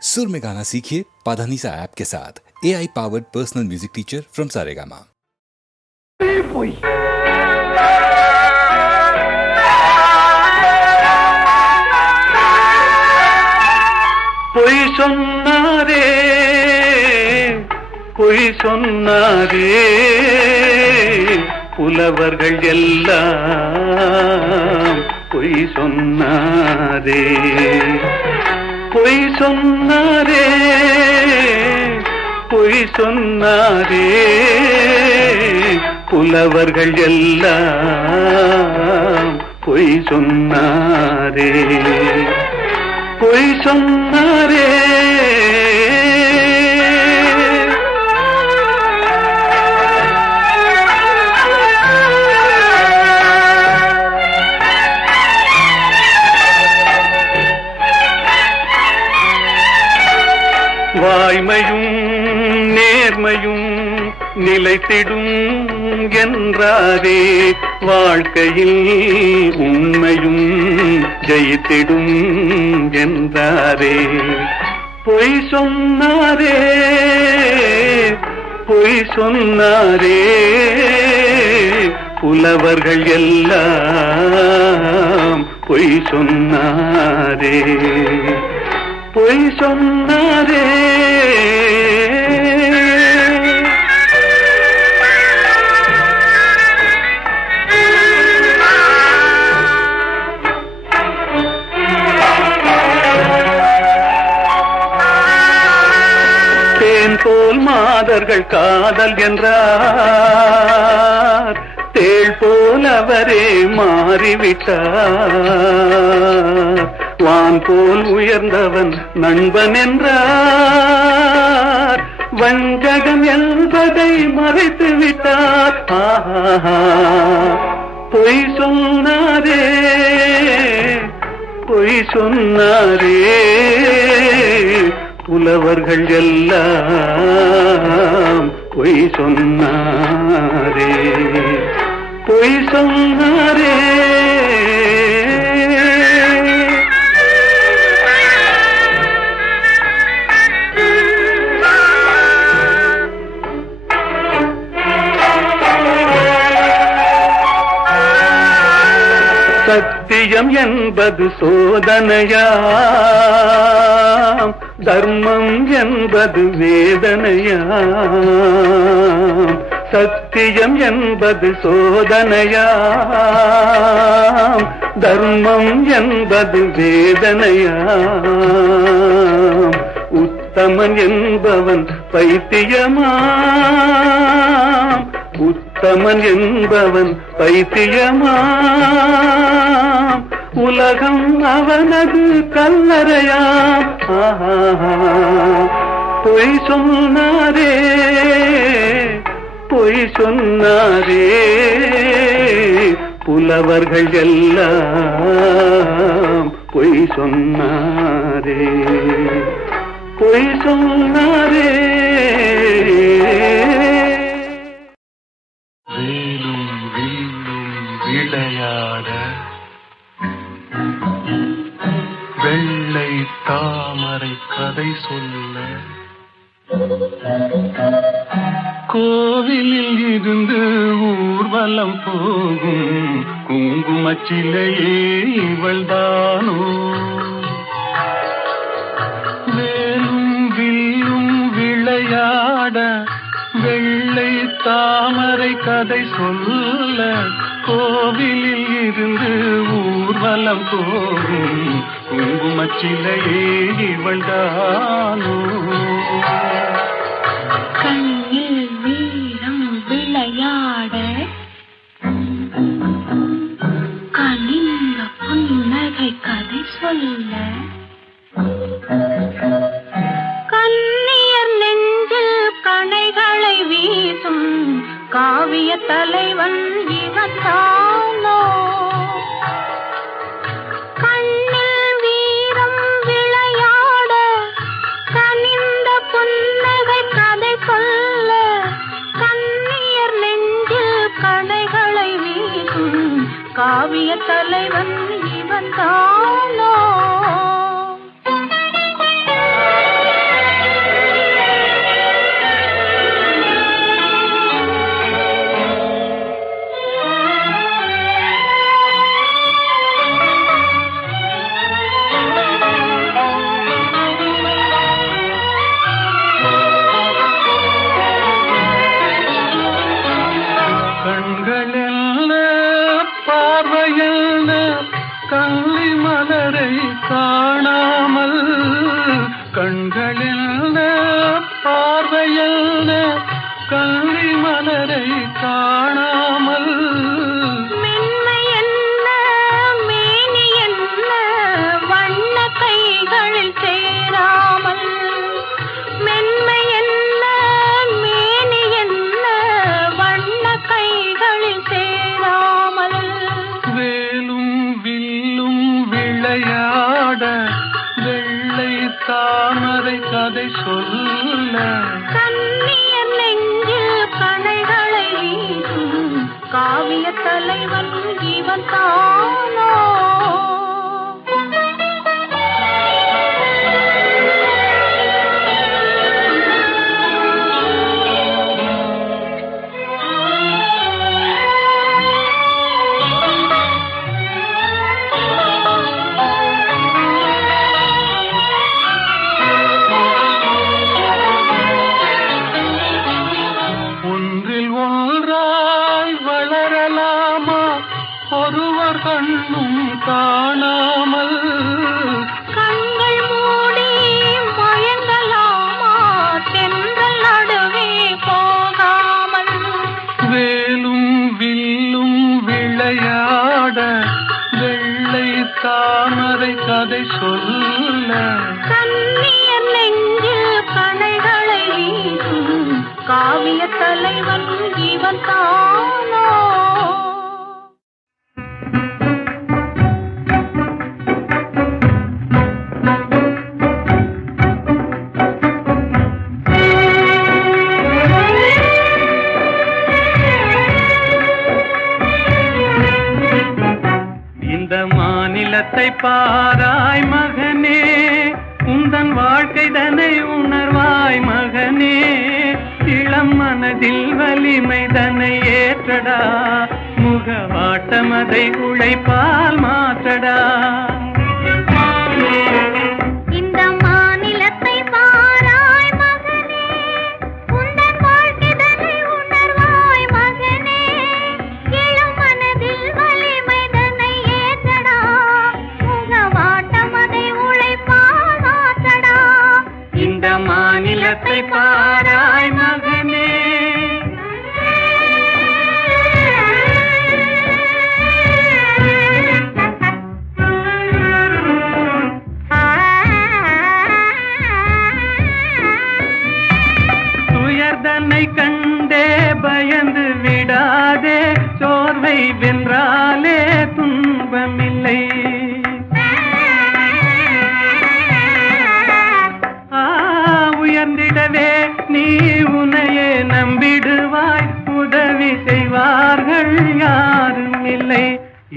सुर में गाना सीखिए पाधानीसा ऐप के साथ। AI powered personal music teacher from Saregama. பொய் சொன்னாரே பொய் சொன்னாரே புலவர்கள் எல்லாம் பொய் சொன்னாரே பொய் சொன்னாரே பொய் சொன்னாரே புலவர்கள் எல்லாம் பொய் சொன்னாரே பொய் சொன்னாரே வாய்மையும் நேர்மையும் நிலைத்திடும் என்றாரே வாழ்க்கையில் உண்மையும் ஜெயித்திடும் என்றாரே பொய் சொன்னாரே பொய் சொன்னாரே புலவர்கள் எல்லாம் பொய் சொன்னாரே பொய் சொன்னாரே தேன் போல் மாதர்கள் காதல் என்றார் தேள் போல் அவரே மாறிவிட்டார் வான் போல் உயர்ந்தவன் நண்பன் என்றார் வஞ்சகம் என்பதை மறைத்து விட்டார் பொய் சொன்னாரே பொய் சொன்னாரே புலவர்கள் எல்லாம் பொய் சொன்னாரே பொய் சொன்னாரே சத்தியம் என்பது சோதனையாம் தர்மம் என்பது வேதனையாம் சத்தியம் என்பது சோதனையாம் தர்மம் என்பது வேதனையாம் உத்தமன் என்பவன் பைத்தியமாம் உத்தமன் என்பவன் பைத்தியமாம் உலகம் அவனது கல்லறையாம் பொய் சொன்னாரே பொய் சொன்னாரே புலவர்கள் எல்லாம் பொய் சொன்னாரே பொய் சொன்னாரே விளையாட வெள்ளை தாமரை கதை சொல்ல கோவிலில் இருந்து ஊர்வலம் போகும் குங்குமச்சிலையே இவள்தானோ வேலும் வில்லும் விளையாட வெள்ளை தாமரை கதை சொல்ல கோவிலில் இருந்து ஊர்வலம் போகும் குங்குமச்சிலையே இவள்தானோ கண்ணில் வீரம் விளையாட கனிந்த புன்னகை கதை சொல்ல கண்ணியர் நெஞ்சில் கணைகளை வீசும் காவிய தலைவன் இவன் தானோ கண்ணில் வீரம் விளையாட கனிந்த புன்னகை கதை சொல்ல கண்ணியர் நெஞ்சில் கணைகளை வீசும் காவிய தலைவன் இவன் தானோ தாமரை கதை சொல்ல கண்ணியர் நெஞ்சில் கணைகளை வீசும் காவிய தலைவன் இவன் தானோ. ஒருவர் கண்ணும் காணாமல் கண்கள் மூடி மயங்கலாமா தென்றல் நடுவே போகாமல். வேலும் வில்லும் விளையாட வெள்ளை தாமரை கதை சொல்ல கண்ணியர் நெஞ்சில் கணைகளை வீசும் காவிய தலைவன் இவன் தானோ. மாநிலத்தை பாராய் மகனே, உந்தன் வாழ்க்கை தன்னை உணர்வாய் மகனே. இளம் மனதில் வலிமை தன்னை ஏற்றடா, முகவாட்டம் அதை உழைப்பால் மாற்றடா. இந்த மாநிலத்தை பாராய் மகனே, உந்தன் வாழ்க்கை தன்னை உணர்வாய் மகனே. இளம் மனதில் வலிமை தன்னை ஏற்றடா, முகவாட்டம் அதை உழைப்பால் மாற்றடா. இந்த மாநிலத்தை பாராய் மகனே. துயர்தனை கண்டே பயந்து விடாதே, சோர்வை வென்றாலே துன்பமில்லை. உயர்ந்திடவே நீ உன்னையே நம்பிடுவாய், உதவி செய்வார்கள் யாரும் இல்லை.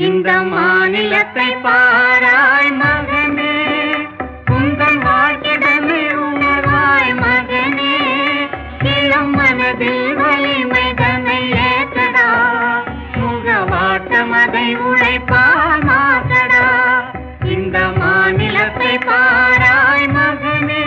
இந்த மாநிலத்தை பாராய் மகனே, உந்தன் வாழ்க்கைதனை உணர்வாய் மகனே. இளம் மனதில் வலிமை தன்னை ஏற்றடா, முகவாட்டம் அதை உழைப்பால் மாற்றடா. இந்த மாநிலத்தை பாராய் மகனே.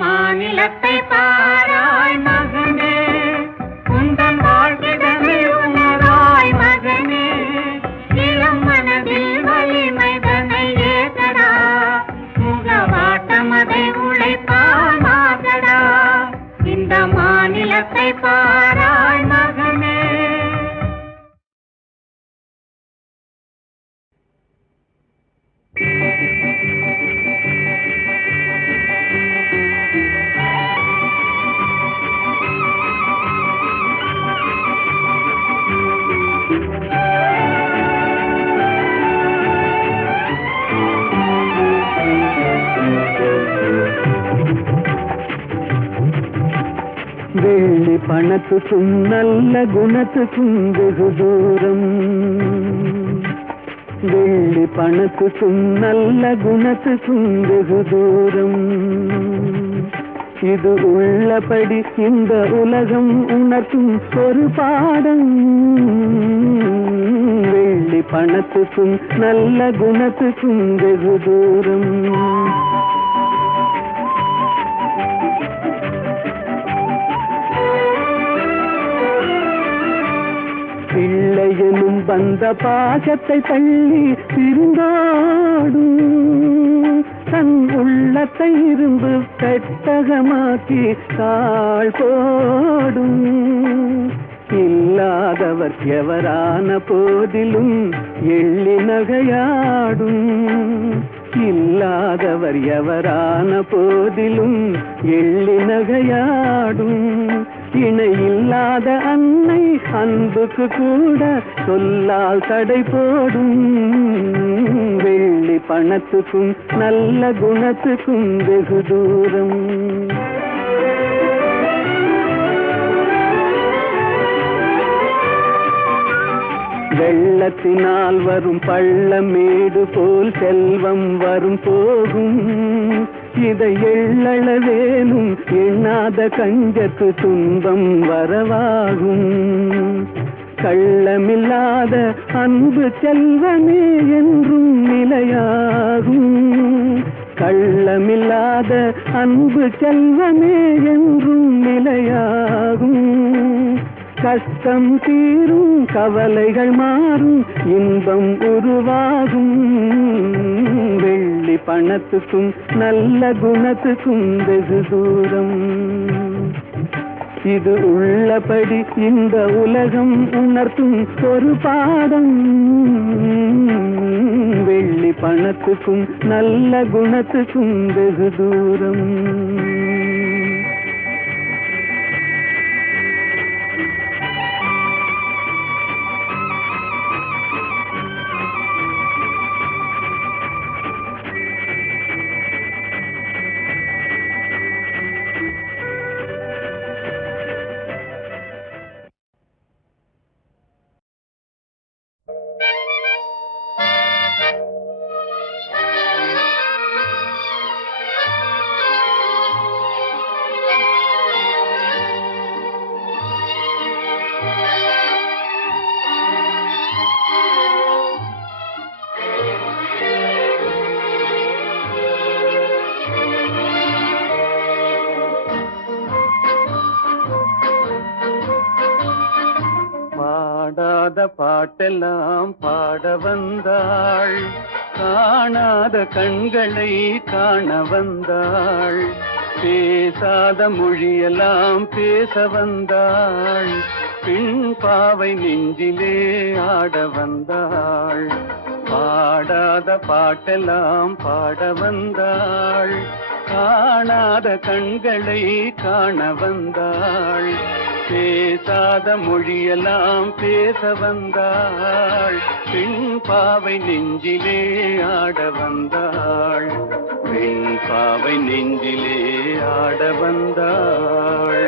மாநிலத்தை பாராய் மகனே, உந்தன் வாழ்க்கைதனை உணராய் மகனே. இளம் மனதில் வலிமை தன்னை ஏற்றடா, முகவாட்டம் அதை உழைப்பால் மாற்றடா. இந்த மாநிலத்தை பாராய் மகனே. வேலி பணத்துக்கும் நல்ல குணத்துக்கும் வெகு தூரம், வேலி பணத்துக்கும் நல்ல குணத்துக்கும் வெகு தூரம். இது உள்ளபடி இந்த உலகம் உணர்த்தும் ஒரு பாடம். வேலி பணத்துக்கும் நல்ல குணத்துக்கும் வெகு தூரம். பிள்ளையனும் வந்த பாசத்தை தள்ளி பிரிந்தோடும் தன் உள்ளத்தை இரும்பு பெட்டகமாக்கி தாழ் போடும் இல்லாதவர் எவரான போதிலும் எள்ளி நகையாடும் இல்லாதவர் எவரான போதிலும் எள்ளி நகையாடும் இணை இல்லாத அன்னை அன்புக்கு கூட சொல்லால் தடை போடும் வெள்ளி பணத்துக்கும் நல்ல குணத்துக்கும் வெகு தூரம் வெள்ளத்தினால் வரும் பள்ளமேடு போல் செல்வம் வரும் போகும் இதை எள்ளளவேனும் எண்ணாத கஞ்சத்து துன்பம் வரவாகும் கள்ளமில்லாத அன்பு செல்வமே என்றும் நிலையாகும் கள்ளமில்லாத அன்பு செல்வமே என்றும் நிலையாகும் கஷ்டம் தீரும் கவலைகள் மாறும் இன்பம் உருவாகும் வெள்ளி பணத்துக்கும் நல்ல குணத்துக்கும் வெகு தூரம் இது உள்ளபடி இந்த உலகம் உணர்த்தும் ஒரு பாடம் வெள்ளி பணத்துக்கும் நல்ல குணத்துக்கும் வெகு தூரம் பாட்டெல்லாம் பாட வந்தாள் காணாத கண்களை காண வந்தாள் பேசாத மொழியெல்லாம் பேச வந்தாள் பின் பாவை நெஞ்சிலே ஆட வந்தாள் பாடாத பாட்டெல்லாம் பாட வந்தாள் காணாத கண்களை காண வந்தாள் பேசாத மொழியெல்லாம் பேச வந்தாள் பெண் பாவை நெஞ்சிலே ஆட வந்தாள் பெண் பாவை நெஞ்சிலே ஆட வந்தாள்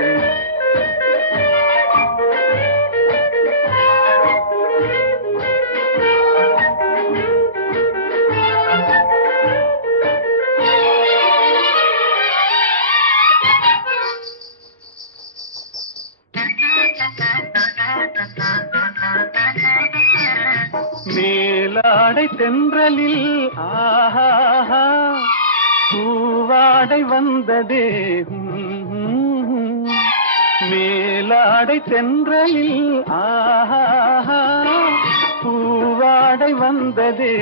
மேலாடை தென்றலில் ஆஹா பூவாடை வந்ததே மேலாடை தென்றலில் ஆஹா பூவாடை வந்ததே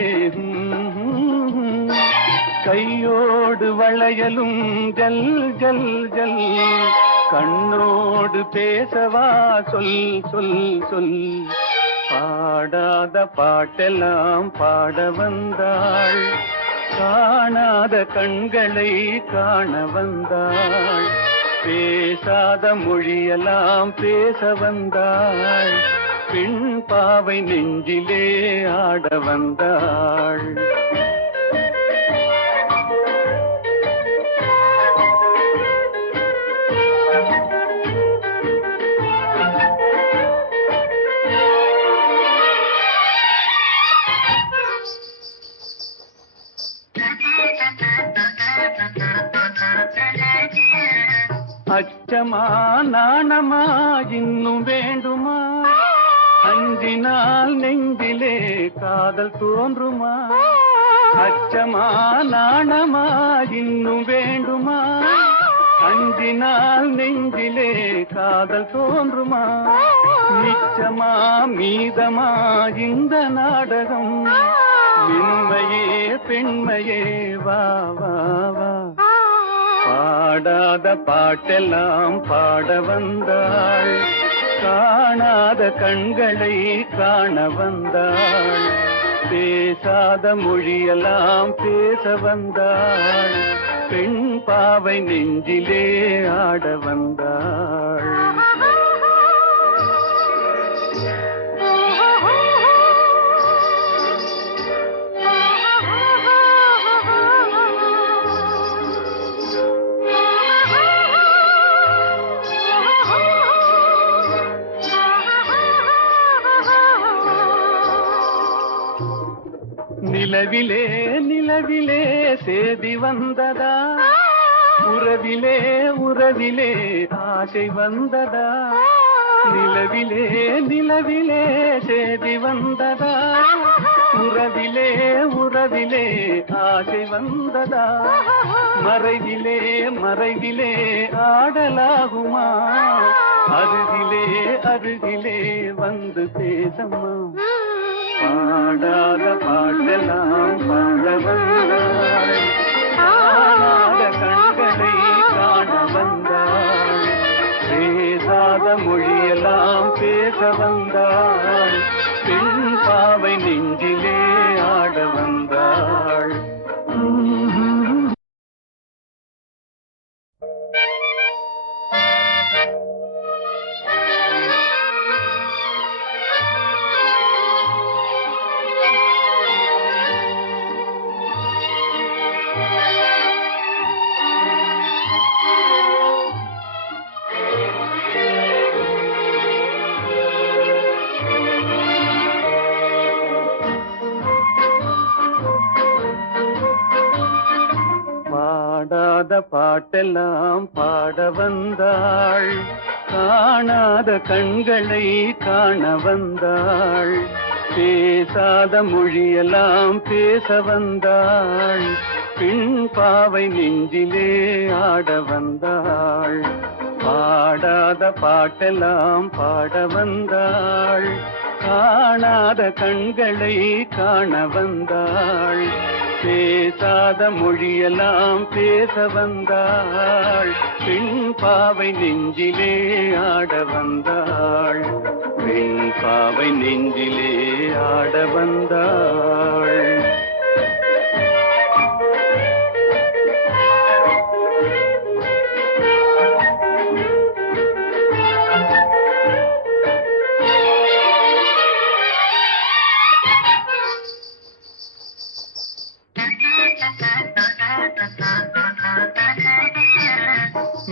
கையோடு வளையலும் ஜல் ஜல் ஜல் கண்ணோடு பேசவா சொல் சொல் சொல் பாடாத பாட்டெல்லாம் பாட வந்தாள் காணாத கண்களை காண வந்தாள் பேசாத மொழியெல்லாம் பேச வந்தாள் பெண் பாவை நெஞ்சிலே ஆட வந்தாள் அச்சமா நாணமா இன்னும் வேண்டுமா அஞ்சினால் நெஞ்சிலே காதல் தோன்றுமா அச்சமா நாணமா இன்னும் வேண்டுமா அஞ்சினால் நெஞ்சிலே காதல் தோன்றுமா? நிச்சமா மீதமா இந்த நாடகம்? மென்மையே பெண்மையே வா வா வா. பாடாத பாட்டெல்லாம் பாட வந்தாள், காணாத கண்களை காண வந்தாள், பேசாத மொழியெல்லாம் பேச வந்தாள், பெண் பாவை நெஞ்சிலே ஆட வந்தாள். நிலவிலே நிலவிலே சேதி வந்ததா? உறவிலே உறவிலே ஆசை வந்ததா? நிலவிலே நிலவிலே சேதி வந்ததா? உறவிலே உறவிலே ஆசை வந்ததா? மறைவிலே மறைவிலே ஆடலாகுமா? அருகிலே அருகிலே வந்து பேசம்மா. பாடாத பாட்டெல்லாம் பாட வந்தாள், காணாத கண்களை காண வந்தாள், பேசாத மொழியெல்லாம் பேச வந்தாள், பெண் பாவை நெஞ்சிலே ஆட வந்தாள். பாடாத பாட்டெல்லாம் பாட வந்தாள், காணாத கண்களை காண வந்தாள், பேசாத மொழியெல்லாம் பேச வந்தாள், பெண் பாவை நெஞ்சிலே ஆட வந்தாள். பாடாத பாட்டெல்லாம் பாட வந்தாள், காணாத கண்களை காண வந்தாள், பேசாத மொழியெல்லாம் பேச வந்தாள், பெண் பாவை நெஞ்சிலே ஆட வந்தாள், பெண் பாவை நெஞ்சிலே ஆட வந்தாள்.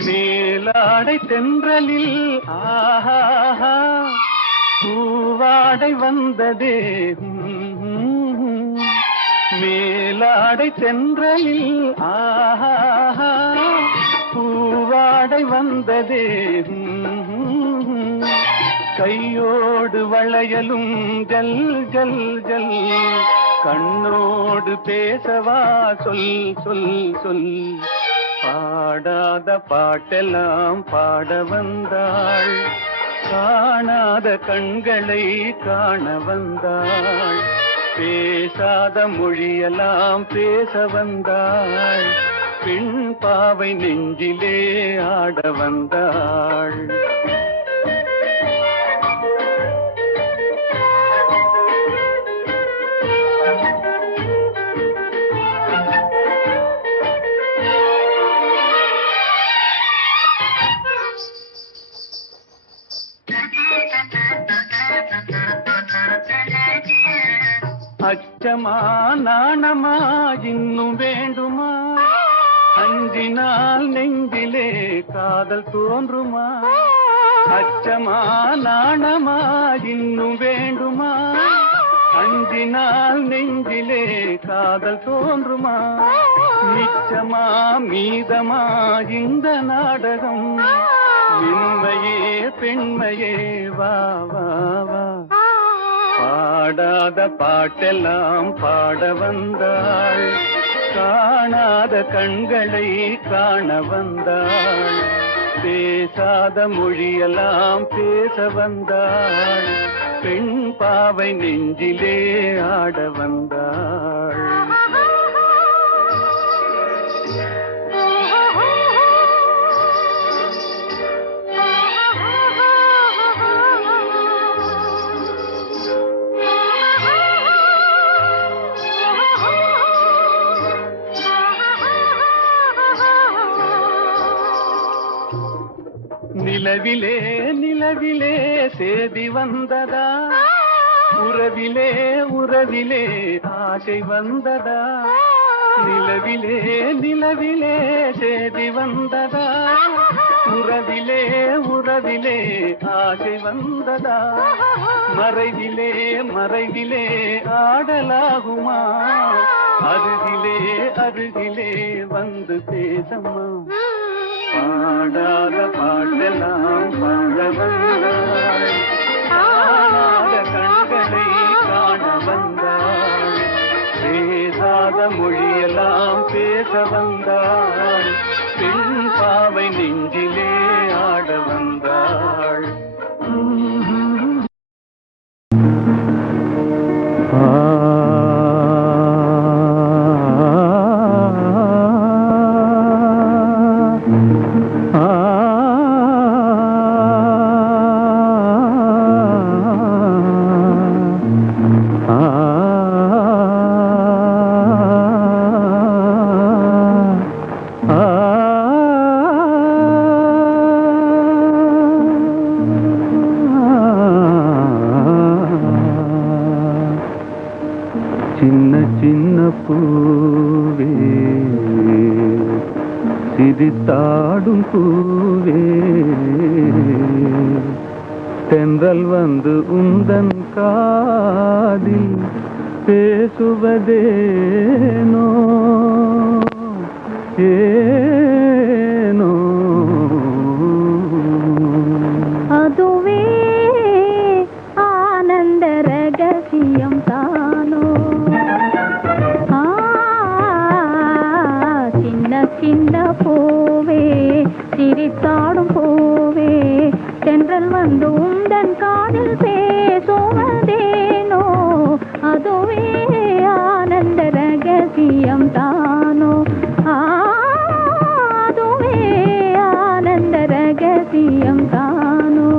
மேலாடை தென்றலில் ஆஹா பூவாடை வந்ததே, மேலாடை தென்றலில் ஆஹா பூவாடை வந்ததே, கையோடு வளையலும் ஜல் ஜல் ஜல், கண்ணோடு பேசவா சொல் சொல் சொல். பாடாத பாட்டெல்லாம் பாட வந்தாள், காணாத கண்களை காண வந்தாள், பேசாத மொழியெல்லாம் பேச வந்தாள், பெண் பாவை நெஞ்சிலே ஆட வந்தாள். அச்சமா நாணமா இன்னும் வேண்டுமா? அஞ்சினால் நெஞ்சிலே காதல் தோன்றுமா? அச்சமா நாணமா இன்னும் வேண்டுமா? அஞ்சினால் நெஞ்சிலே காதல் தோன்றுமா? நிச்சமா மீதமா இந்த நாடகம்? மென்மையே பெண்மையே வா வா வா. பாடாத பாட்டெல்லாம் பாட வந்தாள், காணாத கண்களை காண வந்தாள், பேசாத மொழியெல்லாம் பேச வந்தாள், பெண் பாவை நெஞ்சிலே ஆட வந்தாள். நிலவிலே நிலவிலே சேதி வந்ததா, உறவிலே உறவிலே ஆசை வந்ததா, நிலவிலே நிலவிலே சேதி வந்ததா, உறவிலே உறவிலே ஆசை வந்ததா, மறைவிலே மறைவிலே ஆடலாகுமா, அருகிலே அருகிலே வந்து பேசம்மா, பாடாத பாட்டெல்லாம் பாட வந்தாள், காணாத கண்களை காண வந்தாள், பேசாத மொழியெல்லாம் பேச வந்தாள், பெண் பாவை நெஞ்சிலே ஆட வந்தாள். சின்ன சின்ன பூவே, சிரித்தாடும் பூவே, தென்றல் வந்து உந்தன் காதில் பேசுவதேனோ ஏனோ, அதுவே ஆனந்த ரகசியம் தானோ, சின்ன சின்ன பூவே, சிரித்தாடும் பூவே, தென்றல் வந்து உந்தன் காதில் பேசுவதேனோ, அதுவே ஆனந்த ரகசியம் தானோ, அதுவே ஆனந்த ரகசியம் தானோ.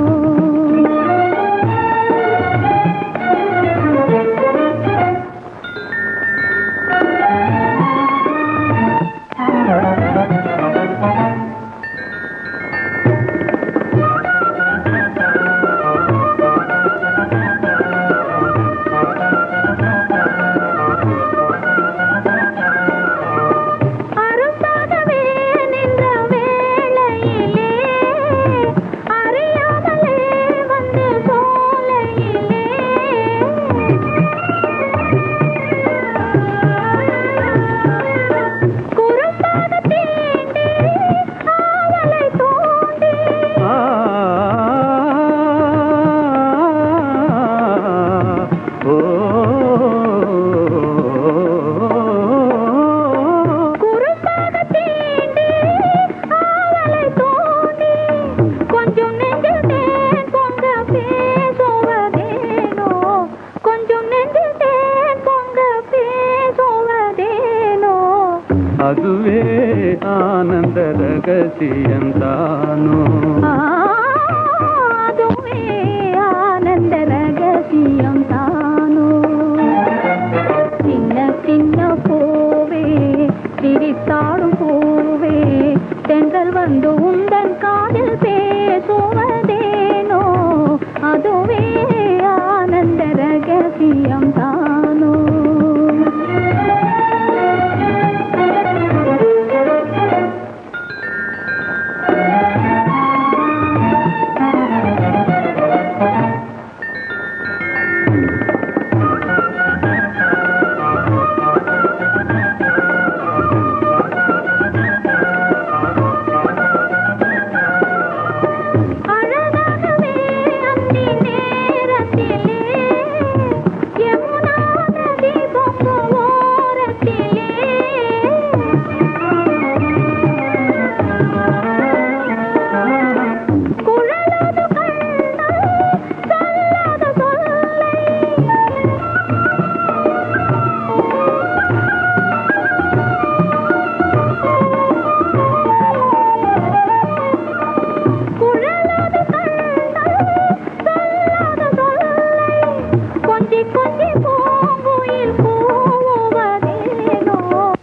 அதுவே ஆனந்த ரகசியம் தானோ, அதுவே ஆனந்த ரகசியம் தானோ. சின்ன சின்ன பூவே, சிரித்தாடும் பூவே, தென்றல் வந்து உந்தன் காதில் பேசுவதேனோ, அதுவே ஆனந்த ரகசியம் தானோ. அழகான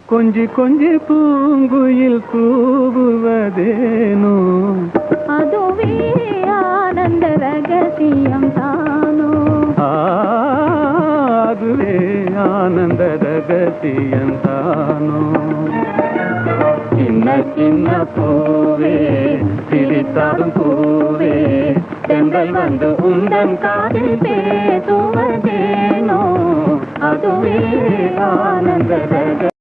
கொஞ்சி கொஞ்சி பூங்குயில் கூவுவதேனோ அதுவே ஆனந்த ரகசியம் தானோ அதுவே ஆனந்த ரகசியம் தானோ சின்ன சின்ன பூவே சிரித்தாடும் பூவே தென்றல் வந்து உந்தன் காதில் பேசுவதேனோ அதுவே ஆனந்த ரகசியம்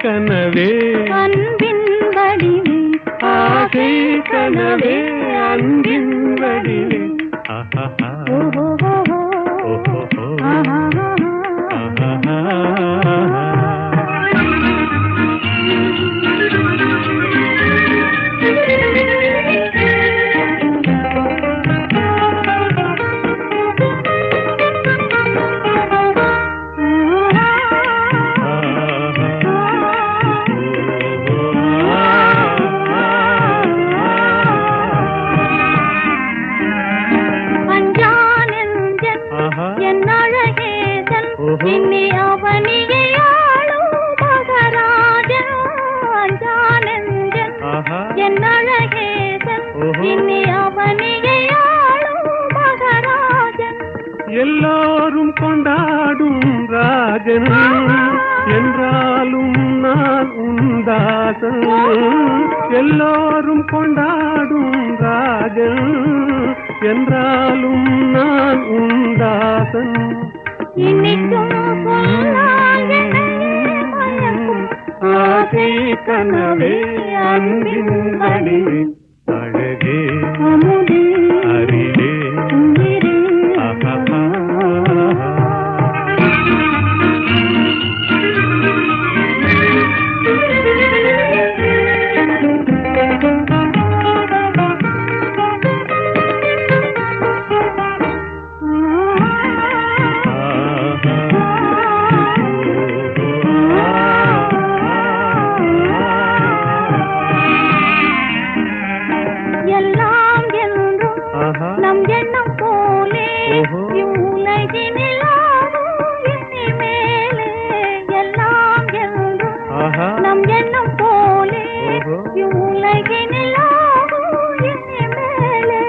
கனவே அன்பின் வடிவே ஆசை கனவே அன்பின் வடிவே இன்னி அவனியை ஆளும் மகராஜன் அஞ்சானந்தன் என் அழகேசன் இன்னி அவனியை ஆளும் மகராஜன் எல்லாரும் கொண்டாடும் ராஜன் என்றாலும் நான் உந்தாசன் எல்லோரும் கொண்டாடும் ராஜன் என்றாலும் நான் உந்தாசன் இன்னிக்கும் சொன்னால் மயக்கும் ஆசை கனவே அன்பின் வடிவே அழகே அமுதே அறிவே உயிரே எல்லாம் என்றும் நம் எண்ணம் போலே இவ்வுலகினில் ஆடும் இனிமேலே எல்லாம் என்றும் நம் எண்ணம் போலே இவ்வுலகினில் ஆடும் இனிமேலே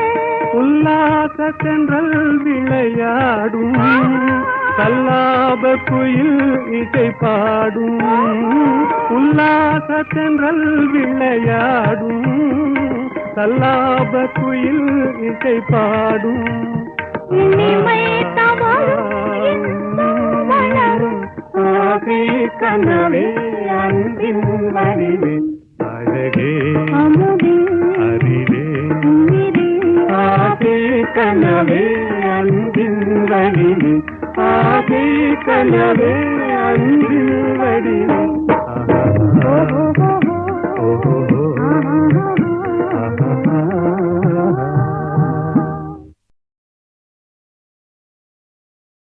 உல்லாச தென்றல் விளையாடும் கல்லாப குயில் இசை பாடும் உல்லாச தென்றல் விளையாடும் கல்லாப குயில் இசை பாடும் இனிமை தவழும் வளரும் ஆசை கனவே அன்பின் வடிவே அழகே அமுதே அறிவே உயிரே ஆசை கனவே அன்பின் வடிவே ஆசை கனவே அன்பின்